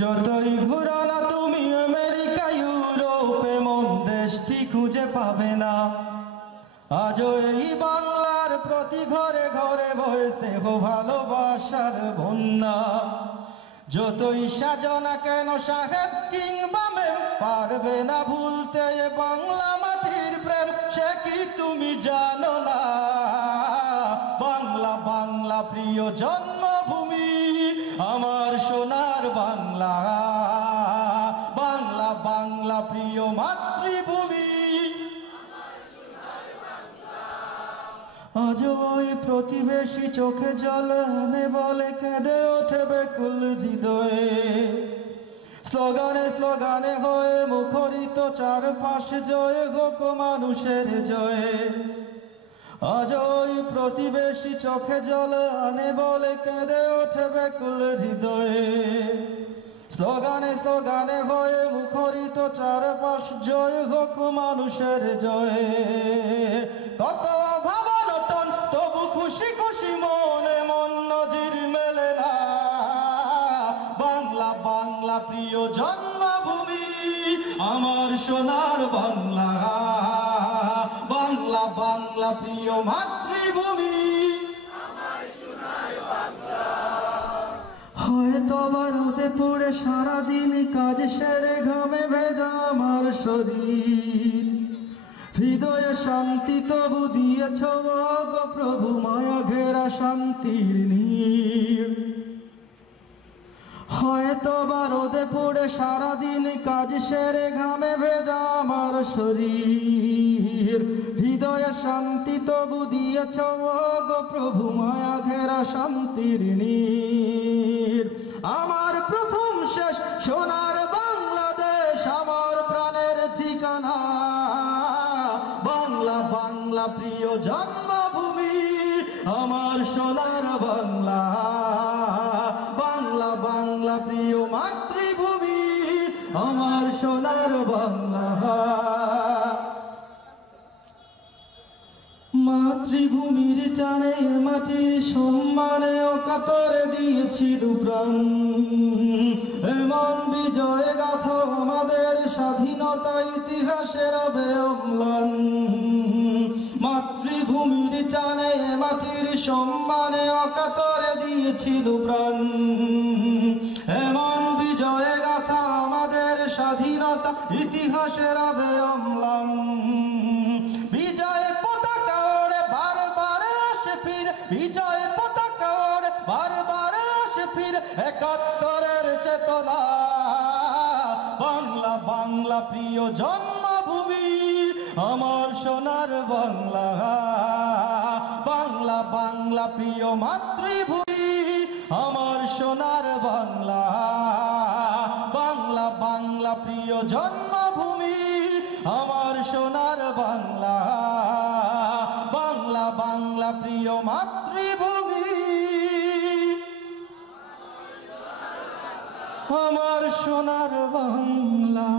যতই ঘুরো না তুমি আমেরিকা ইউরোপ এমন দেশটি খুঁজে পাবে না। আজও এই বাংলার প্রতি ঘরে ঘরে বয়ে স্নেহ ভালোবাসার বন্যা। যতই সাজো না কেন সাহেব কিংবা মেম, পারবে না ভুলতে এ বাংলা মাটির প্রেম। সে কি তুমি জানো না? বাংলা বাংলা প্রিয় জন্মভূমি আমার সোনার বাংলা। বাংলা বাংলা প্রিয় মাতৃভূমি। আজ ওই প্রতিবেশী চোখে জল আনে বলে কেঁদে ওঠে বেকুল হৃদয়ে। স্লোগানে স্লোগানে হয়ে মুখরিত চারপাশ, জয় হোক মানুষের জয়ে। আজ ওই প্রতিবেশী চোখে জল আনে বলে কেঁদে ওঠে বেকুল হৃদয়ে। স্লোগানে স্লোগানে হয়ে মুখরিত চারপাশ, জয় হোক মানুষের জয়ে। কত ভাবন টন তবু খুশি খুশি মনে মন নজির মেলে না। বাংলা বাংলা প্রিয় জন্মভূমি আমার সোনার বাংলা। বাংলা বাংলা প্রিয় মাতৃভূমি আমার সোনার বাংলা। হয়তো রোদে পড়ে সারাদিন কাজ সেরে ঘামে ভেজা আমার শরীর, হৃদয়ে শান্তি তবু দিয়েছ গো প্রভু মায়া ঘেরা শান্তির নীড়। হয়তো রোদে পড়ে সারাদিন কাজ সেরে ঘামে ভেজা আমার শরীর, হৃদয়ে শান্তি তবু দিয়েছ গো প্রভু মায়া ঘেরা শান্তির নীড়। আমার প্রথম শেষ সোনার বাংলাদেশ আমার প্রাণের ঠিকানা। বাংলা বাংলা প্রিয় জন্মভূমি আমার সোনার বাংলা। বাংলা বাংলা প্রিয় মাতৃভূমি আমার সোনার বাংলা। মাতৃভূমির টানে মাটির সম্মানে অকাতরে দিয়েছিল প্রাণ। এমন বিজয় গাথা আমাদের স্বাধীনতা ইতিহাসের অম্লান। মাতৃভূমির টানে মাটির সম্মানে অকাতরে দিয়েছিল প্রাণ। এমন বিজয় গাথা আমাদের স্বাধীনতা ইতিহাসের অম্লান। বিজয় পতাকা ওড়ে বারবার আসে ফিরে, বিজয় পতাকা ওড়ে বারবার আসে ফিরে একাত্তরের চেতনা। বাংলা বাংলা প্রিয় জন্মভূমি আমার সোনার বাংলা। বাংলা বাংলা প্রিয় মাতৃভূমি আমার সোনার বাংলা। বাংলা বাংলা প্রিয় জন্মভূমি আমার সোনার বাংলা। বাংলা বাংলা প্রিয় মাতৃভূমি আমার সোনার বাংলা।